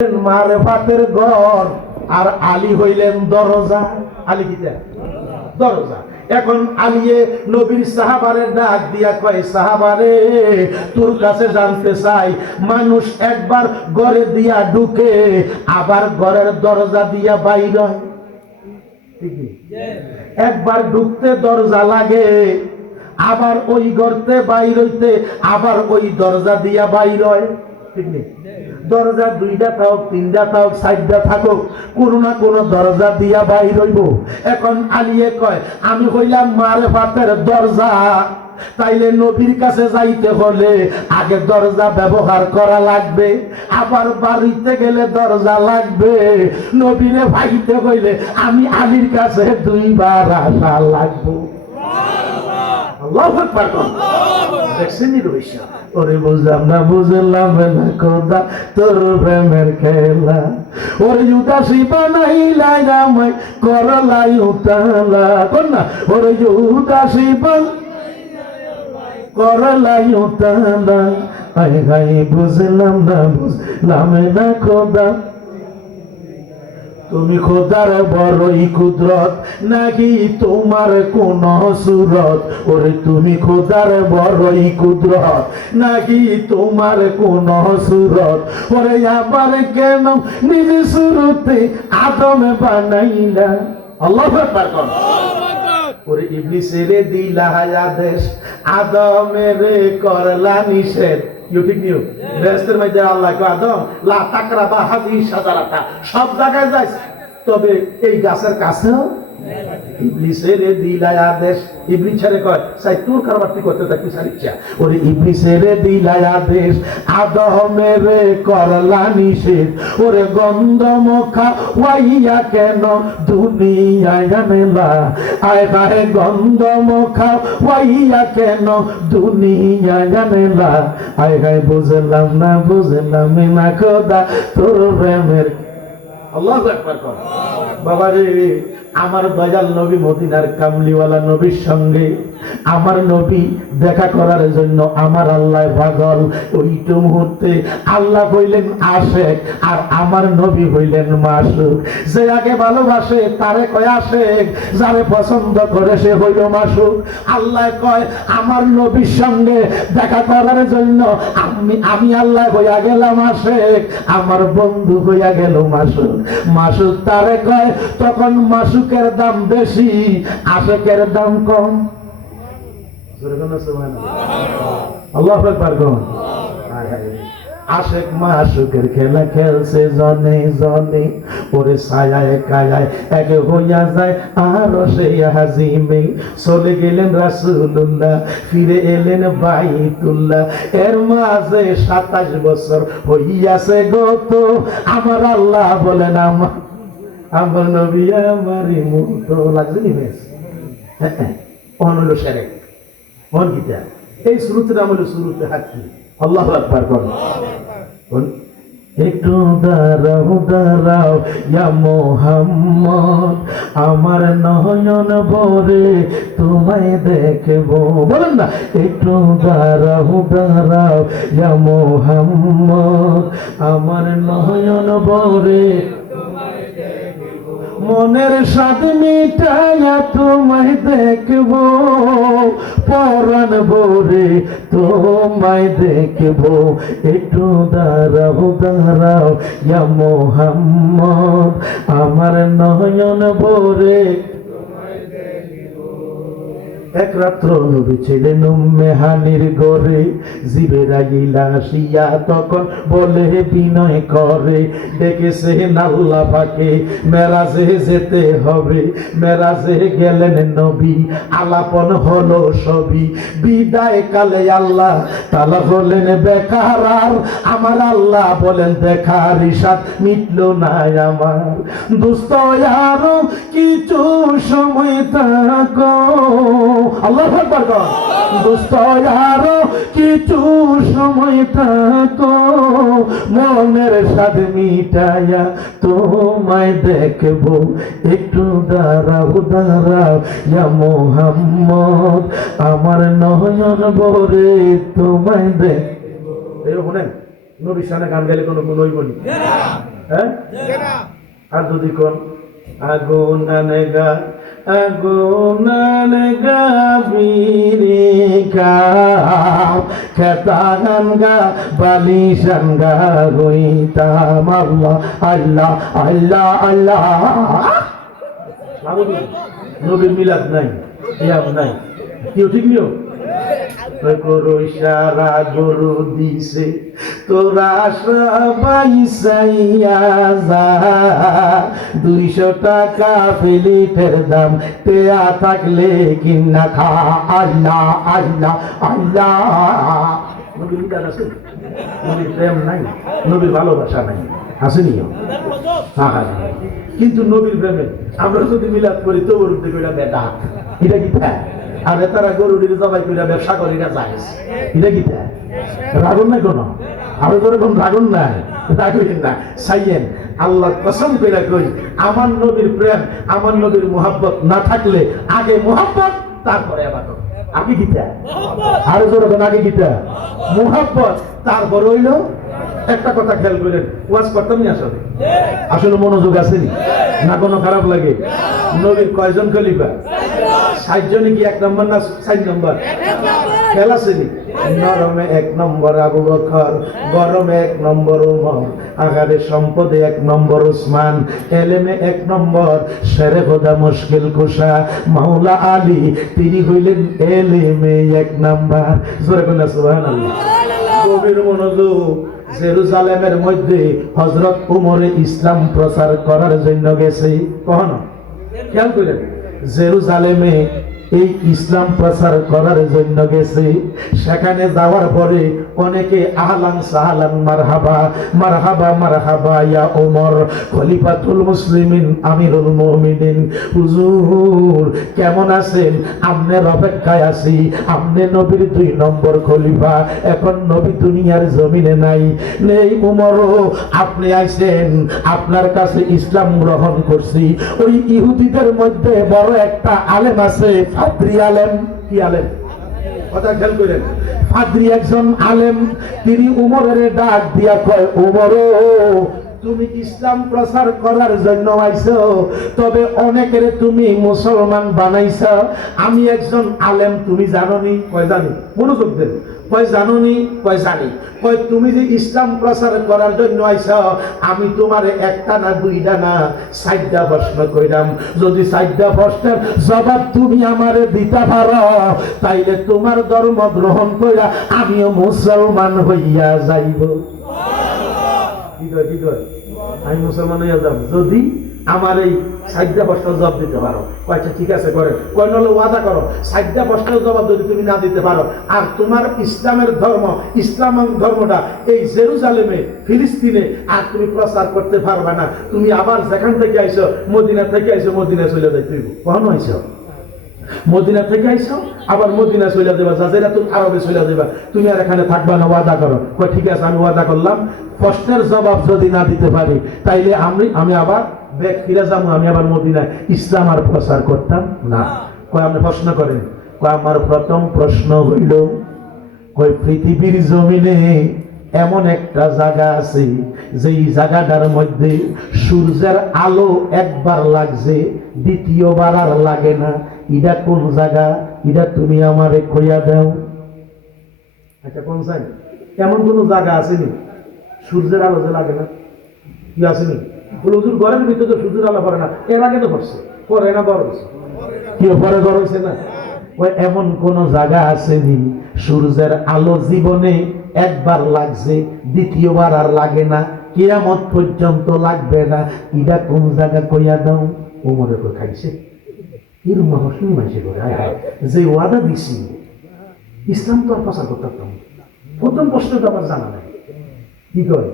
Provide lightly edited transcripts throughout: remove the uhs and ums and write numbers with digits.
মারেফাতের ঘর আর আলী হইলেন দরজা। আলী কি দরজা। এখন আলিয়ে নবীর সাহাবারে ডাক দিয়া কয়, সাহাবারে তোর কাছে জানতে চাই, মানুষ একবার ঘরে দিয়া ঢুকে আবার ঘরের দরজা দিয়া বাইর হয়, একবার ঢুকতে দরজা লাগে, আবার ওই ঘরতে বাইর হইতে আবার ওই দরজা দিয়া বাইর হয়, ঠিক নেই? দরজা দুইটা থাক, তিনটা থাক, চারটা থাকুক, কোন না কোন দরজা দিয়া বাইর হইব। এখন আলিয়ে কয়, আমি হইলাম মারেফাতের দরজা, তাইলে নবীর কাছে যাইতে হলে আগে দরজা ব্যবহার করা লাগবে, আবার বাড়িতে গেলে দরজা লাগবে, নবীরে ভাইতে হইলে আমি আলীর কাছে দুইবার আসা লাগবে। আল্লাহু আকবার। দেখছেনই রইসা ওরে বুঝলাম না, বুঝলাম না খোদা তোর প্রেমের খেলা, ওরে উদাসী বানাইলাই আমায় করলাই উতালা, কোন না ওরে উদাসী করলাই উতালা, আয় গাই বুঝলাম না, বুঝলাম না খোদা তুমি খোদার বড়ই কুদরত নাকি তোমার কোন সুরত, ওরে তুমি খোদার বড়ই কুদরত নাকি তোমার কোন সুরত, ওরে আবার কেন নিজ সুরতে আদম বানাইলা। আল্লাহু আকবার। ওরে ইবলিসের দিলা আদেশ, আদমের করলা নিষেধ, ঠিক নিউ বেহেশতের মধ্যে আল্লাহ কয়, আদম লা তাকরাবা হাযিহি শাজারাতা, সব জায়গায় যাইস, তবে এই গাছের কাছেও। ইবলিসের দিলা আদেশ, ইবলিসেরে কয় সাই তোর কারবারটি করতে থাকি সারিচ্ছা, ওরে ইবলিসের দিলা আদেশ, আদমের করলা নিষেধ, ওরে গন্ধমুখা ওয়াইয়া কেন দুনিয়ায় আনলা, আয় হায় গন্ধমুখা ওয়াইয়া কেন দুনিয়ায় আনলা, আয় হায় বুঝলাম না, বুঝলাম না খোদা তোর প্রেমের। আল্লাহু আকবার। বাবা রে, আমার দয়াল নবী মদিনার কামলিওয়ালা নবীর সঙ্গে আমার নবী দেখা করার জন্য আমার আল্লাহ পাগল। ওইটো মুহূর্তে আল্লাহ হইলেন আশেক আর আমার নবী হইলেন মাসুক। যে আগে ভালোবাসে তারে কয় আশেক, যারে পছন্দ করে সে হইল মাসুক। আল্লাহ কয় আমার নবীর সঙ্গে দেখা করার জন্য আমি আল্লাহ হইয়া গেলাম আশেক, আমার বন্ধু হইয়া গেল মাসুক। মাসুক তারে কয়, তখন মাসুকের দাম বেশি, আশেকের দাম কম। আল্লাহু আকবার। আশেক মাসুকের খেলা খেলছে জনে জনে, ওরে ছায়ায় কায়ায় এক হইয়া যায় আর সেই হাজিমে। চলে গেলেন রাসূলুল্লাহ, ফিরে এলেন বাইতুল্লাহ, এর মাঝে 27 বছর হইয়াছে গত। আমার আল্লাহ বলেন আমার নবী আমারই মতো লাগছে নি বেশ অনল সেরে মন গীতা। এই শুরুতে নাম হলো শুরুতে হাকি। আল্লাহু আকবার। একটু দাঁড়াও দাঁড়াও ইয়া মুহাম্মদ, আমার নয়ন ভরে তোমায় দেখবো। বলেন না, একটু দাঁড়াও দাঁড়াও ইয়া মুহাম্মদ, আমার নয়ন ভরে মনের স্বাদ মিটাইয়া তোমায় দেখবো, পরাণ ভরে তোমায় দেখবো। একটু দাঁড়াও দাঁড়াও ইয়া মুহাম্মদ, আমার নয়ন ভরে। এক রাত্র নবী ছিলেন উম্মে হানির ঘরে, জিবরাইল আসিয়া তখন বলে বিনয় করে, ডেকেছেন আল্লাহ পাকে মেরাজে যেতে হবে। মেরাজে গেলেন নবী, আলাপন হলো সবই, বিদায় কালে আল্লাহ তাআলা বলেন বেকার। আর আমার আল্লাহ বলেন দেখার ইশাত মিটলো না আমার দোস্ত, আরো কিছু সময় থাকো। আল্লাহু আকবার। দোস্ত আরো কিছু সময় থাকো, মনের স্বাদ মিটাইয়া তোমায় দেখবো। একটু দাঁড়াও দাঁড়াও ইয়া মুহাম্মদ, আমার নয়ন ভরে তোমায় দেখবো। নবীর শানে গান গাইলে কোনো গুণ হইব নি? হ্যাঁ, আর যদি কোন আগুন আনেগা আগুন আনেগা বিরিকা খেতাগান গা বালিশান গা গইতাম আল্লাহ আল্লাহ আল্লাহ আল্লাহ। নবীর মিলাদ নাই, ইয়াম নাই, কেউ ঠিক নিও গরু সারা গরু দিছে তোরা সবাই চাইয়া যা 200 টাকা প্লেটের দাম পেয়া থাকলে কিনা খা আল্লাহ আল্লাহ আল্লাহ। নবীর মিলাদ আছে, নবীর প্রেম নাই, নবীর ভালোবাসা নাই, আসেনি? কিন্তু নবীর প্রেমে আমরা যদি মিলাদ করি তো গরু থেকে বেটা এটা কি ফ্যান, আর তারা গরুর জবাই করে ব্যবসা করি না যায়, এটা কি রাগুন নাই কোনো, আরো ধরে কোন রাগুন নাই, রাগুন না সাইয়েন। আল্লাহ কসম করে কই আমার নবীর প্রেম আমার নবীর মোহাব্বত না থাকলে আগে মোহাব্বত তারপরে আবাদত। আগে গীতা আরো ধরে কোন আগে গীতা মোহাব্বত তারপর হইল। একটা কথা খেয়াল করেন, ওয়াজ করতাম না আসলে, আসলে মনোযোগ আসেনি না, কোনো খারাপ লাগে? নবীর কয়জন খলিফা? 60 জনই কি 1 নম্বর না 4 নম্বর? খেলা শ্রেণী নরমে 1 নম্বর আবু বকর, গরমে 1 নম্বর উমর, আগারে সম্পদে 1 নম্বর উসমান, এলেমে 1 নম্বর শেরে খোদা মুশকিল কুশা মাওলা আলী, তিনি হইলেন এলেমে 1 নম্বর। জোরে বলেন সুবহানাল্লাহ। গভীর মনোযোগ। জেরুজালেমের মধ্যে হযরত উমরে ইসলাম প্রচার করার জন্য গেছে, কখনো খেয়াল করেন জেরুজালেমে এই ইসলাম প্রচার করার জন্য গেছে। সেখানে যাওয়ার পরে অনেকে আহলান সাহলান মারহাবা মারহাবা মারহাবা ইয়া ওমর খলিফাতুল মুসলিমিন আমিরুল মুমিনিন, হুজুর কেমন আছেন? আপনার অপেক্ষায় আছি, আপনি নবীর 2 নম্বর খলিফা, এখন নবী দুনিয়ার জমিনে নাই নেই। উমরও আপনি আইছেন, আপনার কাছে ইসলাম গ্রহণ করছি। ওই ইহুদিদের মধ্যে বড় একটা আলেম আছে, ফাদরি আলেম। কি আলেম? কথা খেয়াল করেন, ফাদরি একজন আলেম। তিনি উমরের ডাক দিয়া কয়, উমরও তুমি ইসলাম প্রচার করার জন্য আইছো, তবে অনেকের তুমি মুসলমান বানাইছো। আমি একজন আলেম, তুমি জানোনি? কয় জানি। মনোযোগ দেন। কয় জানোনি? কয় জানি। কয় তুমি যে ইসলাম প্রচার করার জন্য আইছো, আমি তোমারে 1টা না 2টা না 4টা প্রশ্ন কইরাম। যদি 4টা প্রশ্নের জবাব তুমি আমারে দিতে পারো, তাইলে তোমার ধর্ম গ্রহণ কইরা আমিও মুসলমান হইয়া যাইব। আমি মুসলমান হইয়া যাব যদি আমার এই 4টা প্রশ্নের জবাব দিতে পারো। আচ্ছা ঠিক আছে করেন। কয় নলে ওয়াদা করো 4টা প্রশ্নের জবাব যদি তুমি না দিতে পারো, আর তোমার ইসলামের ধর্ম ইসলাম ধর্মটা এই জেরুজালেমে ফিলিস্তিনে আর তুমি প্রচার করতে পারবে না, তুমি আবার যেখান থেকে আইছো মদিনা থেকে আইছো মদিনা চলে যাই। তুই কখনো আইছো মদিনা থেকে আইছো আবার মদিনা চলে যাবা, জাজিরাতুল আরবে চলে যাবা, তুমি আর এখানে থাকবা না, ওয়াদা করো। কয় ঠিক আছে আমি ওয়াদা করলাম, প্রশ্নের জবাব যদি না দিতে পারি তাইলে আমি আবার ব্যাক ফিরে যাবো, আমি আবার মদিনায় ইসলাম আর প্রচার করতাম না। কয় আপনি প্রশ্ন করেন। কয় আমার প্রথম প্রশ্ন হইল, কয় পৃথিবীর জমিনে এমন একটা জায়গা আছে যেই জায়গাটার মধ্যে সূর্যের আলো একবার লাগছে, দ্বিতীয়বার আর লাগে না, এটা কোন জায়গা? এটা তুমি আমারে কইয়া দাও। আচ্ছা কোন জায়গা? এমন কোন জায়গা আসেনি সূর্যের আলো যে লাগে না? কি আসেনি? হুজুর ঘরের ভিতরে সূর্যের আলো পড়ে না, এর আগে তো পড়ছে, পরে না বড় হয়েছে, কি পরে বড় হয়েছে না? ওই এমন কোন জায়গা আসেনি সূর্যের আলো জীবনে একবার লাগছে, দ্বিতীয়বার আর লাগে না, কিয়ামত পর্যন্ত লাগবে না, এটা কোন জায়গা কইয়া দাও। ওমরে তো খাইছে এরকম হসনি মাসে করে যে ওয়াদা দিছি ইসলাম তো আর প্রচার করতাম। প্রথম প্রশ্ন তো আমার জানা নাই। কি করে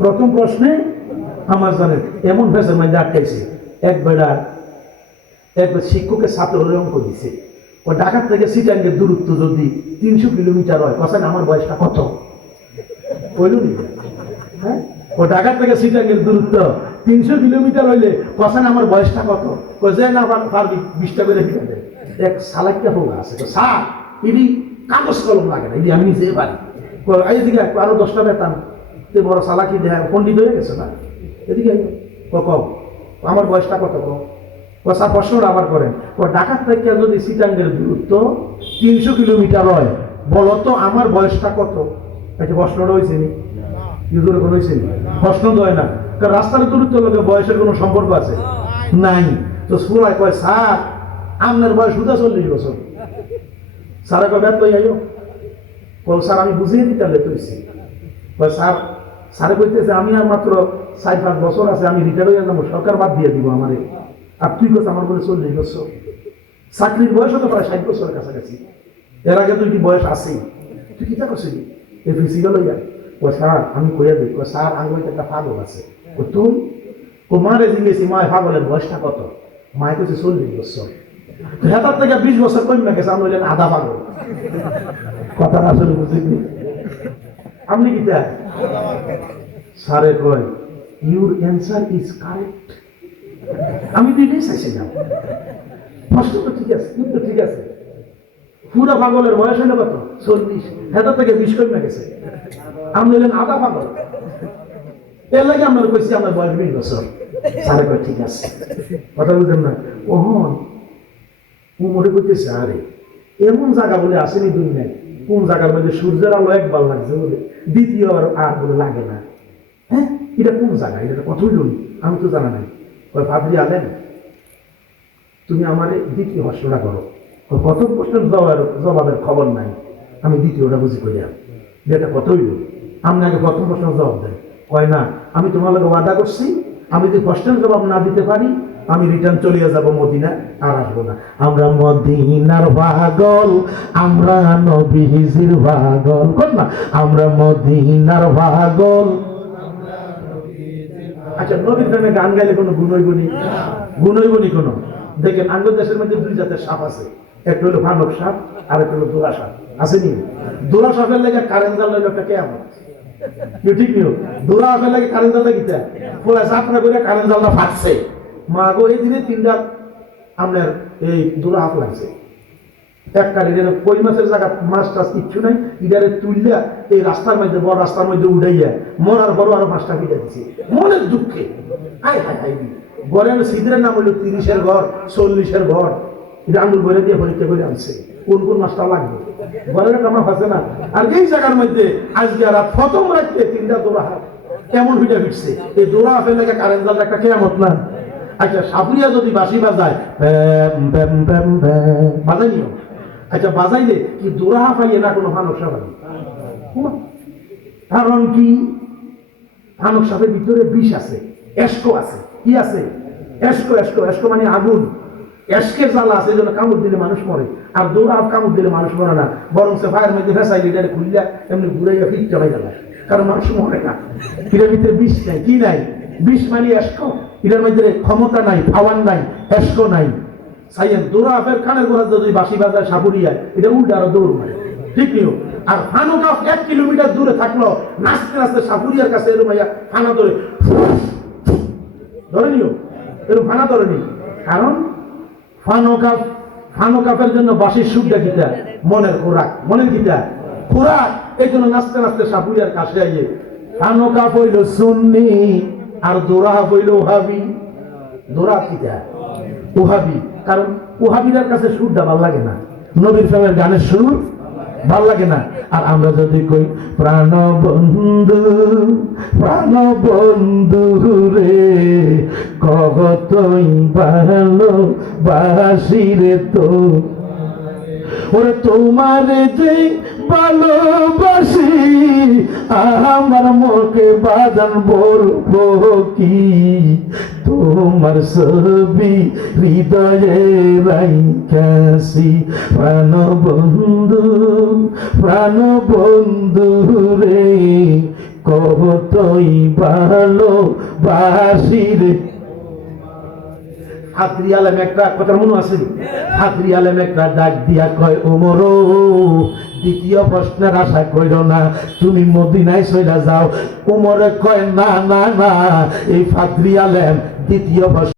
প্রথম প্রশ্নে আমার জানেন এমন ভেসের মধ্যে আটকাইছে, একবার শিক্ষকের ছাত্র অঙ্ক দিছে, ও ঢাকার থেকে সিটাঙ্গের দূরত্ব যদি 300 কিলোমিটার হয়, কষান আমার বয়সটা কত বলল নি? হ্যাঁ, ও ঢাকার থেকে সিটাঙ্গের দূরত্ব 300 কিলোমিটার হইলে কষান আমার বয়সটা কত? যে না পারবি 20টা করে দিতে হবে। এক সালাইকা হোক আছে তো স্যার, ইডি কাগজ কলম লাগে না, ইডি আমি নিজে পারি, এইদিকে আরো 10টা বেতাম তে বড় চালাকি দেয়, পণ্ডিত হয়ে গেছে না। এদিকে কও আমার বয়সটা কত কও? স্যার প্রশ্নটা আবার করেন, ঢাকার থেকে যদি চিটাঙ্গের দূরত্ব 300 কিলোমিটার হয়, বলো তো আমার বয়সটা কত? একটা প্রশ্নটা হয়েছে নি? ইউজোরে কোনো হয়েছে নি? প্রশ্ন তো হয় না, কারণ রাস্তার দূরত্ব লোকের বয়সের কোনো সম্পর্ক আছে নাই। তো স্কুলায় কয় স্যার আপনার বয়স 40 বছর। স্যারে কয় ব্যর্থ আইও। স্যার আমি বুঝিয়ে দিতে লেতেছি। স্যার স্যারে কইতেছে আমি আর মাত্র 4-5 বছর আছে, আমি রিটায়ার হয়ে যাবো, সরকার বাদ দিয়ে দিব আমারে। আর তুই কথা আমার বলে 40 বছর, চাকরির বয়স হতো প্রায় 60 বছরের কাছাকাছি। এর আগে তুই কি বয়স আছেই, তুই কি তা করছিলি? এই ফিজিক্যাল হইয়া ও স্যার আমি কইয়া দিই, ও স্যার আঙ্গুল একটা পাগল আছে। ও তুই ও মারে জিজ্ঞেসি মায় পাগলের বয়সটা কত? মায় কইছে 40 বছর। হেতার থেকে 20 বছর কমে গেছে, আমি হইলেন আধা পাগল। কথা আসলে বুঝিনি আপনি কি দেখ? স্যারে কয় ইউর অ্যান্সার ইজ কারেক্ট। আমি তো এটাই চাইছিলাম, প্রশ্ন তো ঠিক আছে, কিন্তু ঠিক আছে। পুরা পাগলের বয়স হলো কত? 40। হেতার থেকে 20 কমে গেছে, আপনি হলেন আধা পাগল। এর লাগে আপনার কইছি আমার বয়স 20 বছর। স্যারে কয় ঠিক আছে, কথা বুঝলেন না? ওহন ও মনে করতেছে আরে এমন জায়গা বলে আসেনি দুনিয়ায়, কোন জায়গার মধ্যে সূর্যের আলো একবার লাগছে বলে দ্বিতীয় আর বলে লাগে না। হ্যাঁ এটা কোন জায়গা, এটা কত হইল আমি তো জানা নাই। ওই ভাবরি আলেন তুমি আমার দ্বিতীয় প্রশ্নটা করো। ওই প্রথম প্রশ্নের জবাবের খবর নাই, আমি দ্বিতীয়টা বুঝি করিলাম যেটা কত হইল। আপনি আগে প্রথম প্রশ্নের জবাব দেন। কয় না আমি তোমার লোক ওয়াদা করছি, আমি যদি প্রশ্নের জবাব না দিতে পারি আমি রিটার্ন চলিয়ে যাব মদিনা, আর আসবো না। আমরা মদিনার পাগল, আমরা নবীজির পাগল, কর না আমরা মদিনার পাগল। আচ্ছা নবীর প্রেমে গান গাইলে কোনো গুণ হইব নি? গুণ হইব নি কোনো? দেখেন আঙ্গুর দেশের মধ্যে 2 জাতের সাপ আছে, একটা হলো ভানক সাপ আর একটা হলো দোরা সাপ। আসেনি? দোরা সাপের লেগে কারেন্ট জাল লইল একটা কেমন ঠিক নিও। দোরা সাপের লাগে কারেন্ট জালটা কিতা পুরা চাপনা করে কারেন্ট জালটা ফাটছে। মা গো এই দিনে 3টা আপনার এই দোরা হাফ লাগছে। একটা কই মাছের জায়গা মাছ টাছ কিচ্ছু নাই, ইদারে তুললা এই রাস্তার মধ্যে বড় রাস্তার মধ্যে উঠাইয়া মরার বড় আরো 5টা পিঠা দিচ্ছে মনের দুঃখে। হায় হায় হায় ঘরে সিদ্ধের নাম হইলো 30-এর ঘর 40-এর ঘর। এটা আঙুল বলে দিয়ে পরীক্ষা করে আনছে কোন কোন মাছটা লাগবে, ঘরের একটা মাছ আছে না। আর এই জায়গার মধ্যে আজকে আর প্রথম রাখতে 3টা দোরা হাফ কেমন পিঠা ফিটছে। এই দোরা হাফের লেগে কারেন্ট জালটা একটা কেমত না। আচ্ছা সাপুরিয়া যদি বাঁশি বাজায় বাজাই নিও। আচ্ছা বাজাইলে কি দোরা পাইয়ে না কোনো ফানক সাপ? কারণ কি ফানক সাপের ভিতরে বিষ আছে, এসকো আছে। কি আছে? এসকো। এসকো এসকো মানে আগুন। এসকের জ্বালা আছে, এই জন্য কামড় দিলে মানুষ মরে। আর দৌড়া কামড় দিলে মানুষ মরে না, বরং সে ফায়ার মধ্যে ফেসাইলে এটা খুললে এমনি ঘুরাইয়া ফিট চালাই গেল, কারণ মানুষ মরে না। এটার ভিতরে বিষ নাই। কি নাই? বিষ মানে এসকো। এটার মধ্যে ক্ষমতা নাই, পাওয়ার নাই, এসকো নাই। সাইয়েন দৌড়া আপের কানের গোড়া যদি বাঁশি বাজায় সাপুরিয়া, এটা উল্টা আরো দৌড় মারে। ঠিক নিও। আর ফানুকা 1 কিলোমিটার দূরে থাকলো, নাচতে নাচতে সাপুরিয়ার কাছে এরকম ফানা ধরে ধরে নিও, এরকম ফানা ধরে নি। কারণ ফানুকাপের জন্য বাঁশির সুরটা কিতা? মনের খোরাক। মনের কিতা? খোরাক। এই জন্য নাচতে নাচতে সাপুরিয়ার কাছে আইয়ে ফানুকা হইল সুন্নি আর দোরা হইল ওহাবি। দোরা কিতা? ওহাবি। কারণ ওহাবিরার কাছে সুরটা ভাল লাগে না, নবীর প্রেমের গানের সুর ভাল লাগে না। আর আমরা যদি কই প্রাণ বন্ধু রে কতই ভালো বাসি রে তো, ওরে তোমারে যে ভালোবাসি আমার মুখে বাজান বলবো কি, তোমার ছবি হৃদয়ে রাইখাছি। প্রাণ বন্ধু রে কতই ভালোবাসি রে। হাতরি আলেম একটা কথা মনে আছে, হাতরি আলেম একটা ডাক দিয়া কয় ওমর দ্বিতীয় প্রশ্নের আশা কইর না, তুমি মদিনায় চলে যাও। ওমরে কয় না না না, এই ফাদরি আলেম দ্বিতীয় প্রশ্ন